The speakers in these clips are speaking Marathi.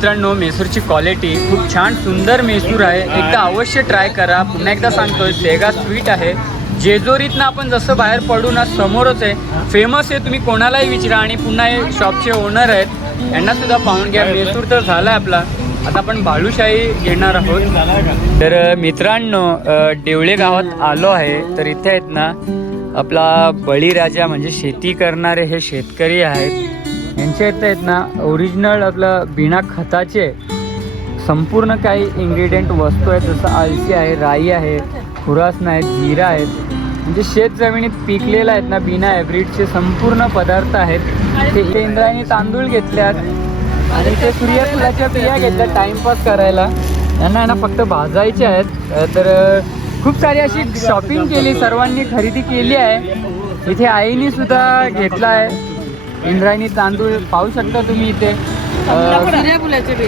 मित्रांनो मेसूरची क्वालिटी खूप छान सुंदर मेसूर आहे. एकदा अवश्य ट्राय करा. पुन्हा एकदा सांगतोय सेगा स्वीट आहे. जेजोरीतनं आपण जसं बाहेर पडू ना समोरच आहे. फेमस आहे तुम्ही कोणालाही विचारा. आणि पुन्हा हे शॉपचे ओनर आहेत. यांना सुद्धा पाहून घ्या. मेसूर तर झाला आपला. आता आपण बालुशाही घेणार आहोत. तर मित्रांनो डेवळे देवळे गावात आलो आहे. तर इथे आहेत ना आपला बळीराजा म्हणजे शेती करणारे हे शेतकरी आहेत. यांच्या इथं आहेत ना ओरिजिनल आपलं बिना खताचे संपूर्ण काही इन्ग्रेडियंट वस्तू आहेत जसं अलसी आहे राई आहे खुरासन आहेत जिरा आहेत. म्हणजे शेत जमिनीत पिकलेलं आहेत ना बिना ॲव्हरेजचे संपूर्ण पदार्थ आहेत. ते ते इंद्रायणी तांदूळ घेतल्यात आणि ते सूर्यफुलाच्या बिया घेतल्या टाइमपास करायला. यांना ना फक्त भाजायचे आहेत. तर खूप सारी अशी शॉपिंग केली सर्वांनी खरेदी केली आहे. इथे आईने सुद्धा घेतला आहे. इंद्रायणी तांदूळ पाहू शकता तुम्ही इथे.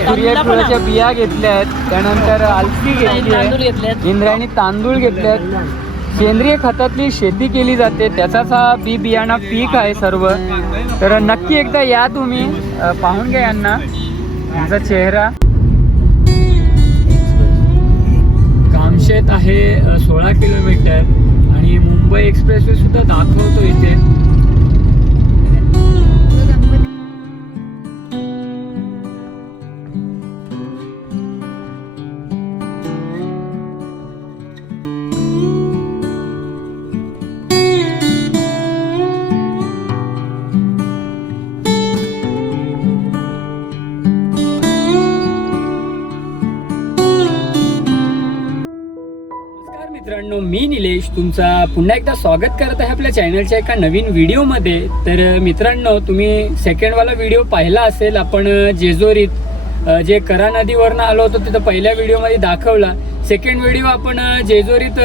सूर्यफुलाच्या बिया घेतल्या आहेत त्यानंतर आलसी घेतली आहे इंद्रायणी तांदूळ घेतले आहेत सेंद्रिय खतातली शेती केली जाते त्याचाच हा बी बियाणा पीक आहे सर्व. तर नक्की एकदा या तुम्ही पाहून घ्या यांना. यांचा चेहरा. कामशेत आहे सोळा किलोमीटर. आणि मुंबई एक्सप्रेसवे सुद्धा दाखवतो इथे. तुमचा पुन्हा एकदा स्वागत करत आहे आपल्या चॅनलच्या एका नवीन व्हिडिओमध्ये तर मित्रांनो तुम्ही सेकंडवाला व्हिडिओ पाहिला असेल आपण जेजोरीत जे करा नदीवरनं आलो होतो तिथं पहिल्या व्हिडिओमध्ये दाखवला. सेकंड व्हिडिओ आपण जेजोरीत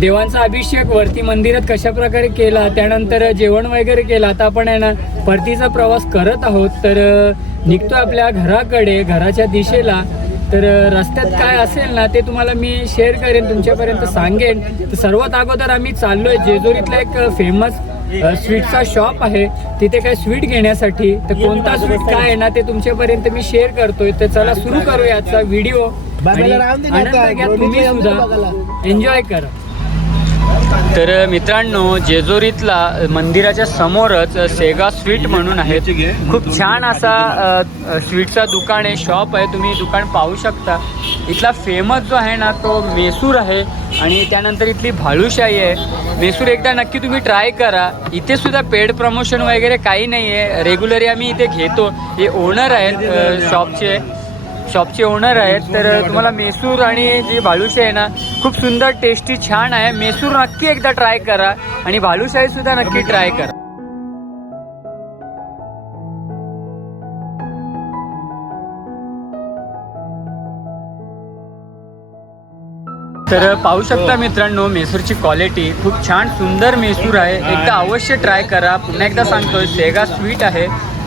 देवांचा अभिषेक वरती मंदिरात कशा प्रकारे केला त्यानंतर जेवण वगैरे केलं आता आपण आहे ना परतीचा प्रवास करत आहोत. तर निघतो आपल्या घराकडे घराच्या दिशेला. तर रस्त्यात काय असेल ना ते तुम्हाला मी शेअर करेन तुमच्यापर्यंत सांगेन. तर सर्वात अगोदर आम्ही चाललोय जेजुरीतला एक फेमस स्वीटचा शॉप आहे. तिथे काय स्वीट घेण्यासाठी तर कोणता स्वीट काय आहे ना ते तुमच्यापर्यंत मी शेअर करतोय. तर चला सुरू करूया आजचा व्हिडिओ आणि आनंद घ्या तुम्ही सुद्धा. एन्जॉय करा. तर मित्रांनो जेजुरीतला मंदिराच्या समोरच सेगा स्वीट म्हणून आहे. खूप छान असा स्वीटचा दुकान आहे शॉप आहे तुम्ही दुकान पाहू शकता. इथला फेमस जो आहे ना तो मेसूर आहे आणि त्यानंतर इथली भाळूशाही आहे. मेसूर एकदा नक्की तुम्ही ट्राय करा. इथे सुद्धा पेड प्रमोशन वगैरे काही नाही आहे रेग्युलरी आम्ही इथे घेतो. हे ओनर आहेत शॉपचे. शॉपचे ओनर आहेत तर तुम्हाला मेसूर आणि जी बालुशाही आहे ना खूप सुंदर टेस्टी छान आहे. मेसूर नक्की एकदा ट्राय करा आणि बालुशाही सुद्धा नक्की ट्राय करा. तर पाहू शकता मित्रांनो मेसूरची क्वालिटी खूप छान सुंदर मेसूर आहे. एकदा अवश्य ट्राय करा. पुन्हा एकदा सांगतोय सेगा स्वीट आहे.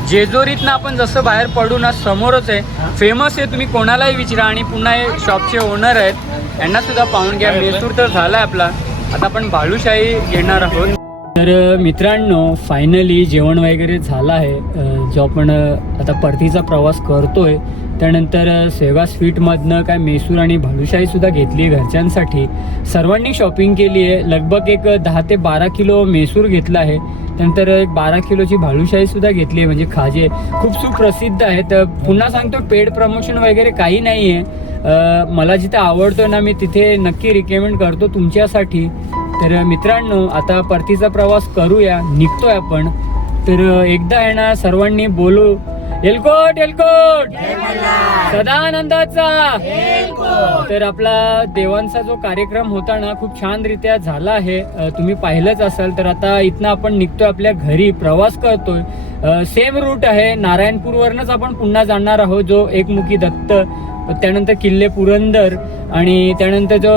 जेजोरीतनं आपण जसं बाहेर पडू ना समोरच आहे. फेमस आहे तुम्ही कोणालाही विचारा. आणि पुन्हा हे शॉपचे ओनर आहेत. यांना सुद्धा पाहून घ्या. मेसूर तर झाला आपला. आता आपण बालुशाही घेणार आहोत. तर मित्रांनो फायनली जेवण वगैरे झालं आहे. जो आपण आता परतीचा प्रवास करतोय त्यानंतर सेवा स्वीटमधनं काय मेसूर आणि भालुशाहीसुद्धा घेतली आहे घरच्यांसाठी. सर्वांनी शॉपिंग केली आहे. लगभग एक दहा ते बारा किलो मेसूर घेतला आहे. त्यानंतर एक बारा किलोची भालुशाहीसुद्धा घेतली आहे म्हणजे खाजे. खूप सुप्रसिद्ध आहेत. पुन्हा सांगतो पेड प्रमोशन वगैरे काही नाही आहे मला जिथे आवडतो ना मी तिथे नक्की रिकमेंड करतो तुमच्यासाठी. तर मित्रांनो आता परतीचा प्रवास करूया. निघतोय आपण. तर एकदा आहे ना सर्वांनी बोलू. एलकोट एलकोट सदानंदाचा. तर आपला देवांचा जो कार्यक्रम होता ना खूप छान रित्या झाला आहे. तुम्ही पाहिलंच असाल तर आता इथनं आपण निघतोय आपल्या घरी प्रवास करतोय. सेम रूट आहे. नारायणपूरवरनच आपण पुन्हा जाणार आहोत जो एकमुखी दत्त. त्यानंतर किल्ले पुरंदर आणि त्यानंतर जो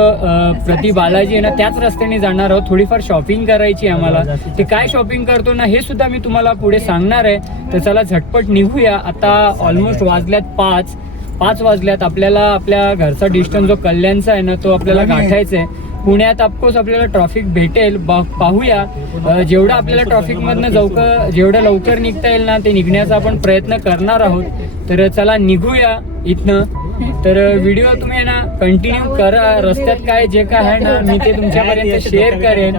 प्रति बालाजी आहे ना त्याच रस्त्याने जाणार आहोत. थोडीफार शॉपिंग करायची आम्हाला. ते काय शॉपिंग करतो ना हे सुद्धा मी तुम्हाला पुढे सांगणार आहे. तर चला झटपट निघूया. आता ऑलमोस्ट वाजल्यात पाच. पाच वाजल्यात. आपल्याला आपल्या घरचा डिस्टन्स जो कल्याणचा आहे ना तो आपल्याला गाठायचा आहे. पुण्यात ऑफकोर्स आपल्याला ट्रॉफिक भेटेल. पाहूया. जेवढं आपल्याला ट्रॉफिक मधनं जवक जेवढं लवकर निघता येईल ना ते निघण्याचा आपण प्रयत्न करणार आहोत. तर चला निघूया इथनं. तर व्हिडिओ तुम्ही ना कंटिन्यू करा. रस्त्यात काय जे काय आहे ना मी ते तुमच्यापर्यंत शेअर करेन.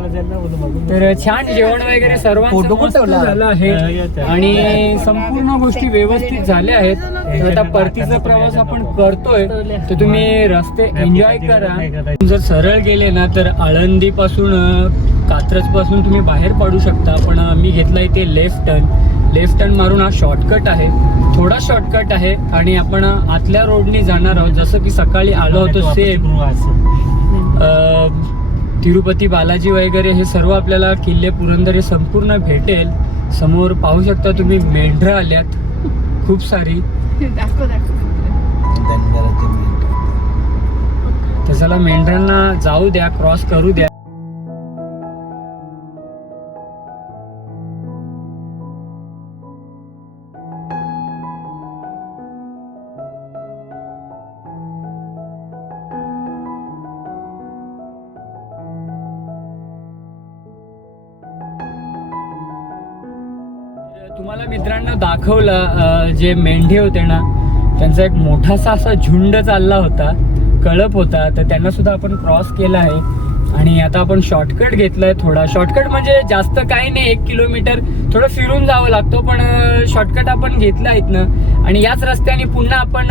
तर छान जेवण वगैरे सर्वांचं मस्त झालं आहे. आणि संपूर्ण गोष्टी व्यवस्थित झाल्या आहेत. तर आता परतीचा प्रवास आपण करतोय. तर तुम्ही रस्ते एन्जॉय करा. जर सरळ गेले ना तर आळंदी पासून कात्रजपासून तुम्ही बाहेर पडू शकता. पण मी घेतला इथे लेफ्ट टर्न लेफ्ट टर्न मारून हा शॉर्टकट आहे. थोडा शॉर्टकट आहे आणि आपण आतल्या रोडनी जाणार आहोत. जसं की सकाळी आलो होतो सेम तिरुपती बालाजी वगैरे हे सर्व आपल्याला किल्ले पुरंदर हे संपूर्ण भेटेल. समोर पाहू शकता तुम्ही मेंढरं आल्यात. खूप सारी. तर चला मेंढरांना जाऊ द्या क्रॉस करू द्या. तुम्हाला मित्रांनो दाखवलं जे मेंढे होते ना त्यांचा एक मोठासा असा झुंड चालला होता कळप होता तर त्यांना सुद्धा आपण क्रॉस केला आहे. आणि आता आपण शॉर्टकट घेतलाय थोडा. शॉर्टकट म्हणजे जास्त काही नाही एक किलोमीटर थोडं फिरून जावं लागतो पण शॉर्टकट आपण घेतला इथनं आणि याच रस्त्याने पुन्हा आपण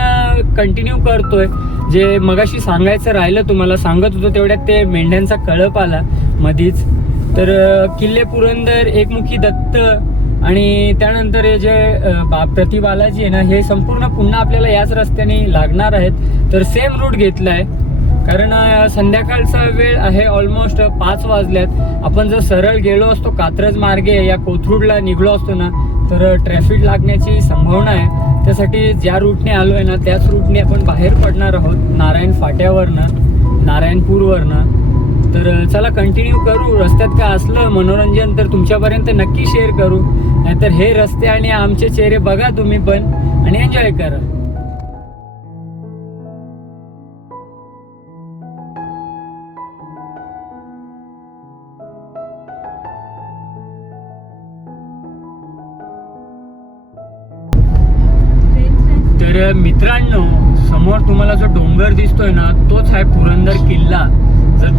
कंटिन्यू करतोय. जे मगाशी सांगायचं राहिलं तुम्हाला सांगत होतो तेवढ्यात ते मेंढ्यांचा कळप आला मधीच. तर किल्ले पुरंदर एकमुखी दत्त आणि त्यानंतर हे जे प्रतिबालाजी बा आहे ना हे संपूर्ण पुन्हा आपल्याला याच रस्त्याने लागणार आहेत. तर सेम रूट घेतलाय. कारण संध्याकाळचा वेळ आहे ऑलमोस्ट पाच वाजल्यात. आपण जर सरळ गेलो असतो कात्रज मार्गे या कोथरूडला निघलो असतो ना तर ट्रॅफिक लागण्याची संभावना आहे. त्यासाठी ज्या रूटने आलो आहे ना त्याच रूटने आपण बाहेर पडणार आहोत नारायण फाट्यावरनं नारायणपूरवरनं. तर चला कंटिन्यू करू. रस्त्यात काय असलं मनोरंजन तर तुमच्यापर्यंत नक्की शेअर करू. नाहीतर हे रस्ते आणि आमचे चेहरे बघा तुम्ही पण आणि एन्जॉय करा. तर मित्रांनो समोर तुम्हाला जो डोंगर दिसतोय ना तोच आहे पुरंदर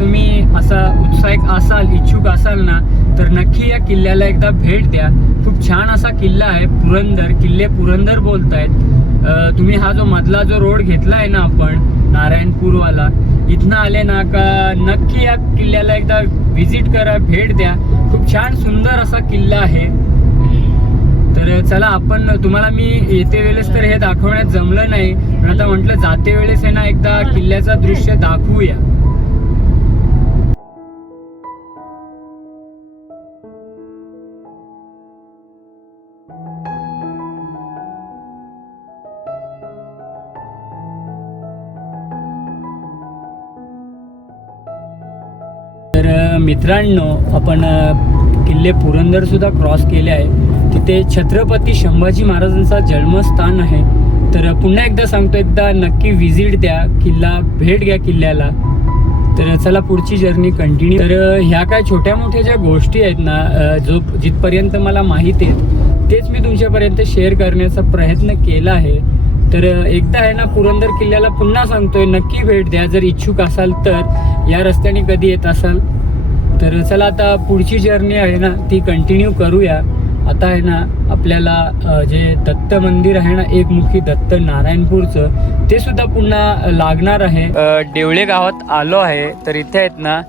तुम्ही असा उत्साहिक असाल इच्छुक असाल ना तर नक्की या किल्ल्याला एकदा भेट द्या. खूप छान असा किल्ला आहे पुरंदर. किल्ले पुरंदर बोलतायत. तुम्ही हा जो मधला जो रोड घेतला आहे ना आपण नारायणपूरवाला इथनं आले ना का नक्की या किल्ल्याला एकदा व्हिजिट करा भेट द्या. खूप छान सुंदर असा किल्ला आहे. तर चला आपण तुम्हाला मी येते वेळेस तर हे दाखवण्यात जमलं नाही. पण आता म्हटलं जाते वेळेस आहे ना एकदा किल्ल्याचा दृश्य दाखवूया. मित्रांनो आपण किल्ले पुरंदरसुद्धा क्रॉस केले आहे. तिथे छत्रपती संभाजी महाराजांचा जन्मस्थान आहे. तर पुन्हा एकदा सांगतो एकदा नक्की व्हिजिट द्या किल्ला भेट घ्या किल्ल्याला. तर चला पुढची जर्नी कंटिन्यू तर ह्या काय छोट्या मोठ्या ज्या गोष्टी आहेत ना जो जिथपर्यंत मला माहिती आहेत तेच मी तुमच्यापर्यंत शेअर करण्याचा प्रयत्न केला आहे. तर एकदा आहे ना पुरंदर किल्ल्याला पुन्हा सांगतोय नक्की भेट द्या. जर इच्छुक असाल तर या रस्त्याने कधी येत असाल? तर चला आता पुढची जर्नी आहे ना ती कंटिन्यू करूया. आता आहे ना आपल्याला जे दत्त मंदिर आहे ना एकमुखी दत्त नारायणपूरचं ते सुद्धा पुन्हा लागणार आहे. देवळे गावात आलो आहे तर इथे आहेत ना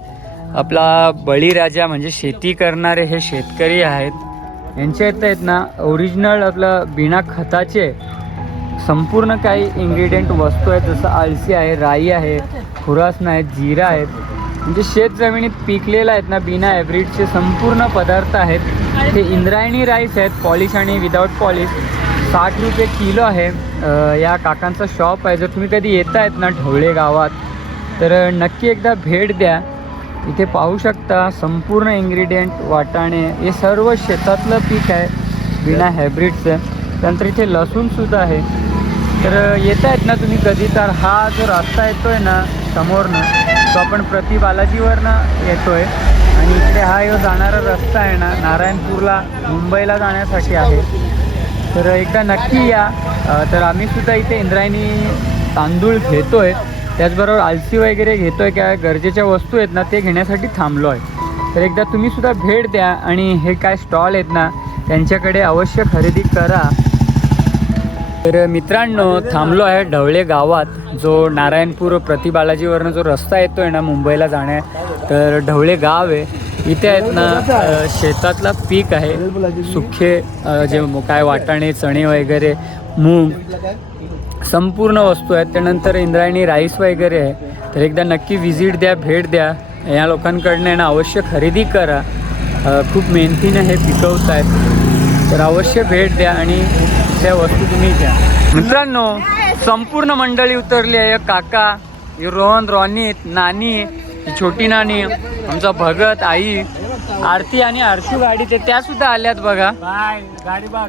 आपला बळीराजा म्हणजे शेती करणारे हे शेतकरी आहेत. यांच्या इथं आहेत ना ओरिजिनल आपलं बिना खताचे संपूर्ण काही इन्ग्रेडियंट वस्तू आहेत जसं आळसी आहे राई आहे खुरासणं आहेत जिरा आहेत. म्हणजे शेत जमिनीत पिकलेलं आहेत ना बिना हायब्रिडचे संपूर्ण पदार्थ आहेत. ते इंद्रायणी राईस आहेत पॉलिश आणि विदाऊट पॉलिश. साठ रुपये किलो आहे. या काकांचा शॉप आहे. जर तुम्ही कधी येत आहेत ना ढवळे गावात तर नक्की एकदा भेट द्या. इथे पाहू शकता संपूर्ण इंग्रेडियंट वाटाणे हे सर्व शेतातलं पीक आहे. बिना हायब्रिडचं त्यानंतर इथे लसूणसुद्धा आहे. तर येत आहेत ना तुम्ही कधी तर हा जो रस्ता आहे ना समोरनं तो आपण प्रति बालाजीवरनं येतोय. आणि इकडे हा यो जाणारा रस्ता आहे ना नारायणपूरला मुंबईला जाण्यासाठी आहे. तर एकदा नक्की या. तर आम्ही सुद्धा इथे इंद्रायणी तांदूळ घेतोय. त्याचबरोबर आलसी वगैरे घेतोय काय गरजेच्या वस्तू आहेत ना ते घेण्यासाठी थांबलो आहे तर एकदा तुम्ही सुद्धा भेट द्या. आणि हे काय स्टॉल आहेत ना त्यांच्याकडे अवश्य खरेदी करा. तर मित्रांनो थांबलो आहे ढवळे गावात. जो नारायणपूर प्रतिबालाजीवरनं जो रस्ता येतोय ना मुंबईला जाण्या तर ढवळे गाव आहे. इथे आहेत ना शेतातला पीक आहे. सुखे जे काय वाटाणे चणे वगैरे मूग संपूर्ण वस्तू आहेत. त्यानंतर इंद्रायणी राईस वगैरे आहे. तर एकदा नक्की व्हिजिट द्या भेट द्या. या लोकांकडनं ना अवश्य खरेदी करा. खूप मेहनतीनं हे पिकवत आहेत तर अवश्य भेट द्या आणि त्या वस्तू तुम्ही घ्या. मित्रांनो संपूर्ण मंडळी उतरली आहे. काका रोहन रॉनी नानी छोटी नानी आमचा भगत आई आरती आणि आरशू गाडी ते त्या सुद्धा आल्यात बघा. गाडी बघ.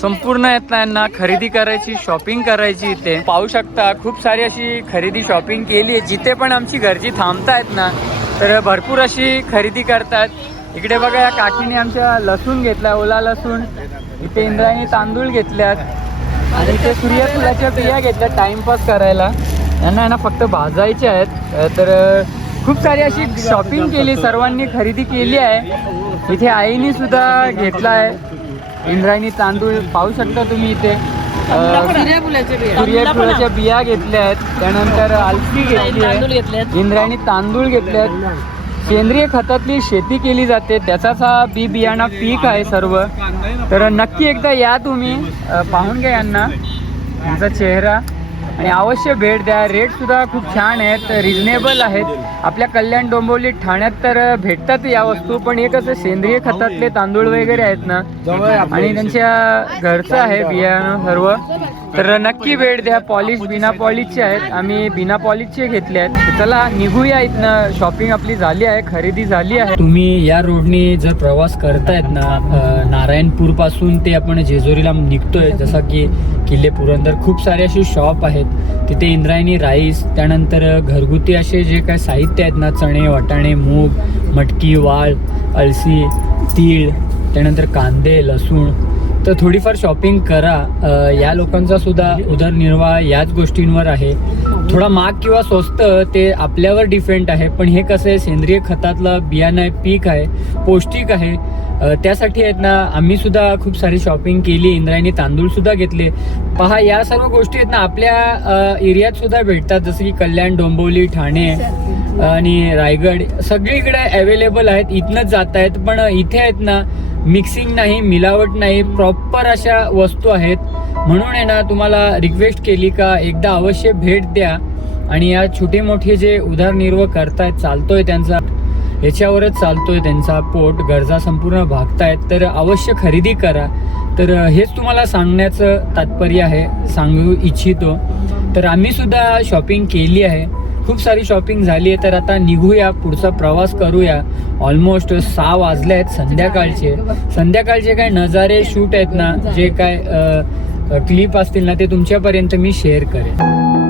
संपूर्ण ना यांना खरेदी करायची शॉपिंग करायची इथे. पाहू शकता खूप सारी अशी खरेदी शॉपिंग केली आहे. जिथे पण आमची घरची थांबतायत ना तर भरपूर अशी खरेदी करतात. इकडे बघा या काकीने आमच्या लसूण घेतला ओला लसूण इथे इंद्रायणी तांदूळ घेतल्यात आणि इथे सूर्यफुलाच्या बिया घेतल्या टाइमपास करायला. यांना आहे ना फक्त भाजायचे आहेत. तर खूप सारी अशी शॉपिंग केली सर्वांनी खरेदी केली आहे. इथे आईने सुद्धा घेतला आहे. इंद्रायणी तांदूळ पाहू शकता तुम्ही इथे. सूर्यफुलाच्या बिया घेतल्या आहेत. त्यानंतर आलसी घेतली आहे. इंद्रायणी तांदूळ घेतले आहेत सेंद्रिय खतातली शेती केली जाते त्याचाच हा बी बियाणा पीक आहे सर्व. तर नक्की एकदा या तुम्ही पाहून घ्या यांना. यांचा चेहरा. आणि अवश्य भेट द्या. रेट सुद्धा खूप छान आहेत रिजनेबल आहेत. आपल्या कल्याण डोंबिवली ठाण्यात तर भेटतात या वस्तू पण हे कसं सेंद्रिय खतातले तांदूळ वगैरे आहेत ना आणि त्यांच्या घरचं आहे बियाणं सर्व. तर नक्की भेट द्या. पॉलिश बिना पॉलिशचे आहेत. आम्ही बिना पॉलिशचे घेतले आहेत. चला निघूया इथनं. शॉपिंग आपली झाली आहे खरेदी झाली आहे. तुम्ही या रोडनी जर प्रवास करतायत ना नारायणपूरपासून ते आपण जेजुरीला निघतोय जसा की किल्ले पुरंदर खूप सारे असे शॉप आहेत. तिथे इंद्रायणी राईस त्यानंतर घरगुती असे जे काय साहित्य आहेत ना चणे वाटाणे मूग मटकी वाळ अळसी तीळ त्यानंतर कांदे लसूण. तर थोडीफार शॉपिंग करा. या लोकांचा सुद्धा उदरनिर्वाह याच गोष्टींवर आहे. थोडा माग किंवा स्वस्त ते आपल्यावर डिपेंड आहे. पण हे कसं आहे सेंद्रिय खतातलं बियाणं आहे पीक आहे पौष्टिक आहे. त्यासाठी आहेत ना आम्ही सुद्धा खूप सारी शॉपिंग केली. इंद्रायणी तांदूळ सुद्धा घेतले. पहा या सर्व गोष्टी आहेत ना आपल्या एरियात सुद्धा भेटतात. जसं की कल्याण डोंबिवली ठाणे. आणि रायगड सगळीकडे अवेलेबल आहेत. इथनंच जात आहेत. पण इथे आहेत ना मिक्सिंग नाही मिलावट नाही प्रॉपर अशा वस्तू आहेत. म्हणून आहे ना तुम्हाला रिक्वेस्ट केली का एकदा अवश्य भेट द्या. आणि या छोटे मोठे जे उदरनिर्वाह करतायत चालतोय त्यांचा. याच्यावरच चालतोय त्यांचा पोट. गरजा संपूर्ण भागतायत. तर अवश्य खरेदी करा. तर हेच तुम्हाला सांगण्याचं तात्पर्य आहे. सांगू इच्छितो. तर आम्ही सुद्धा शॉपिंग केली आहे. खूप सारी शॉपिंग झाली आहे तर आता निघूया पुढचा प्रवास करूया. ऑलमोस्ट सहा वाजले आहेत संध्याकाळचे. संध्याकाळचे काय नजारे शूट आहेत ना जे काय क्लिप असतील ना ते तुमच्यापर्यंत मी शेअर करेन.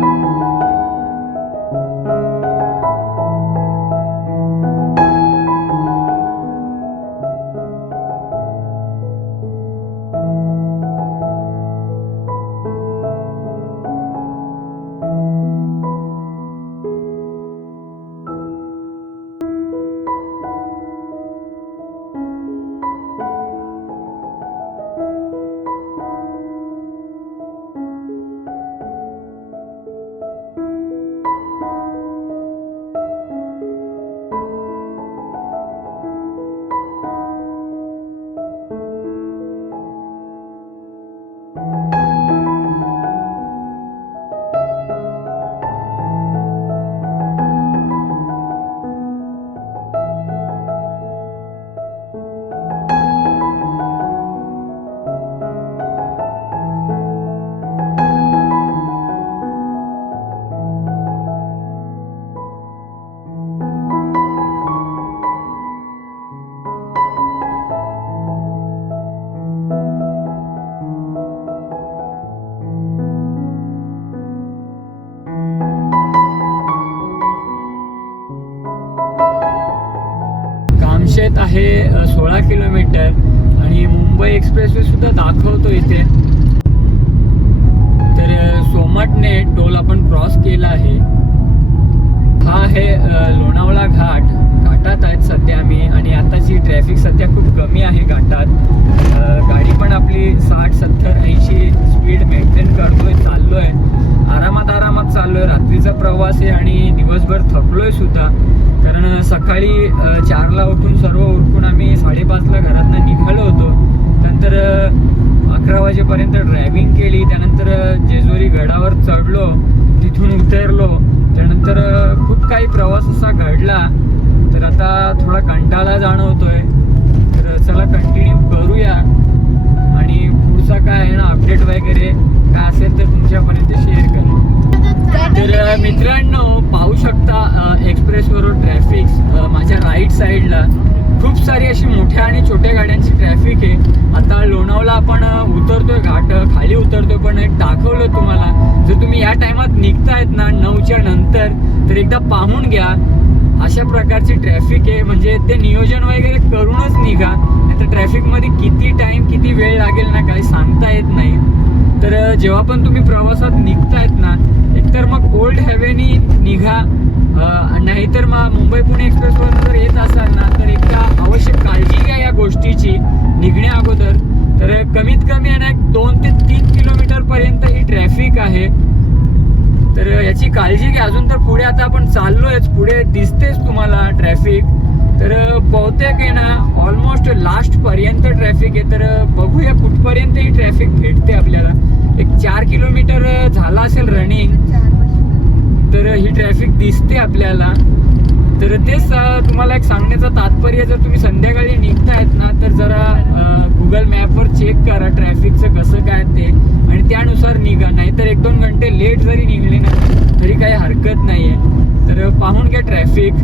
दिवसभर थकलोय सुद्धा. कारण सकाळी चारला उठून सर्व उरकून आम्ही साडेपाचला घरातनं निघालो होतो. नंतर अकरा वाजेपर्यंत ड्रायव्हिंग केली. त्यानंतर जेजुरी गडावर चढलो. तिथून उतरलो. त्यानंतर खूप काही प्रवास असा घडला. तर आता थोडा कंटाळा जाणवतोय. तर चला कंटिन्यू करूया. आणि पुढचा काय आहे ना अपडेट वगैरे काय असेल तर तुमच्यापर्यंत शेअर करा. तर मित्रांनो पाहू शकता एक्सप्रेसवरून ट्रॅफिक माझ्या राईट साईडला खूप सारी अशी मोठ्या आणि छोट्या गाड्यांची ट्रॅफिक आहे. आता लोणावला आपण उतरतोय घाट खाली उतरतोय पण एक दाखवलं तुम्हाला. जर तुम्ही या टायमात निघतायत ना नऊच्या नंतर तर एकदा पाहून घ्या. अशा प्रकारची ट्रॅफिक आहे. म्हणजे ते नियोजन वगैरे करूनच निघा. नाही तर ट्रॅफिकमध्ये किती टाइम किती वेळ लागेल ना काही सांगता येत नाही. तर जेव्हा पण तुम्ही प्रवासात निघतायत ना एकतर मग ओल्ड हॅवेनी निघा. नाहीतर मग मुंबई पुणे एक्सप्रेसवर जर येत असाल ना तर एकदा आवश्यक काळजी घ्या या गोष्टीची. निघण्या अगोदर. तर कमीत कमी आहे ना दोन ते तीन किलोमीटर पर्यंत ही ट्रॅफिक आहे. तर याची काळजी घ्या. अजून तर पुढे आता आपण चाललोयच. पुढे दिसतेच तुम्हाला ट्रॅफिक तर बहुतेक आहे ना ऑलमोस्ट लास्ट पर्यंत ट्रॅफिक आहे. तर बघूया कुठपर्यंत ही ट्रॅफिक भेटते आपल्याला. एक चार किलोमीटर झाला असेल रनिंग तर ही ट्रॅफिक दिसते आपल्याला. तर तेच तुम्हाला एक सांगण्याचं तात्पर्य जर तुम्ही संध्याकाळी निघतायत ना तर जरा गुगल मॅपवर चेक करा ट्रॅफिकचं कसं काय ते आणि त्यानुसार निघा. नाहीतर एक दोन घंटे लेट जरी निघले ना तरी काही हरकत नाही आहे तर पाहून घ्या ट्रॅफिक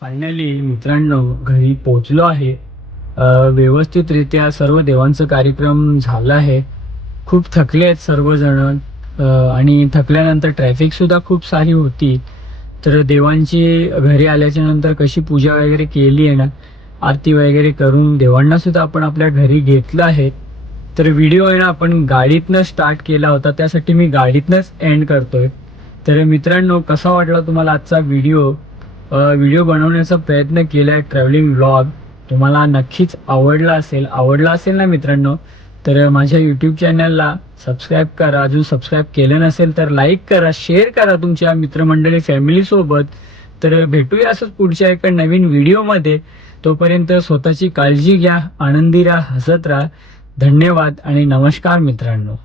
फायनली मित्रांनो घरी पोचलो आहे. व्यवस्थितरित्या सर्व देवांचं कार्यक्रम झाला आहे. खूप थकले आहेत सर्वजण. आणि थकल्यानंतर ट्रॅफिक सुद्धा खूप सारी होती. तर देवांची घरी आल्याच्यानंतर कशी पूजा वगैरे केली आहे ना आरती वगैरे करून देवांना सुद्धा आपण आपल्या घरी घेतलं आहे. तर व्हिडिओ आहे ना आपण गाडीतनं स्टार्ट केला होता. त्यासाठी मी गाडीतनंच एंड करतोय. तर मित्रांनो कसा वाटला तुम्हाला आजचा व्हिडिओ व्हिडिओ बनवण्याचा प्रयत्न केला आहे ट्रॅव्हलिंग व्लॉग तुम्हाला नक्कीच आवडला असेल. आवडला असेल ना मित्रांनो? तर माझ्या यूट्यूब चॅनलला सबस्क्राईब करा. अजून सबस्क्राईब केलं नसेल तर लाईक करा शेअर करा तुमच्या मित्रमंडळी फॅमिलीसोबत तर भेटूया असंच पुढच्या एका नवीन व्हिडिओमध्ये तोपर्यंत स्वतःची काळजी घ्या आनंदी राहा हसत राहा. धन्यवाद आणि नमस्कार मित्रांनो.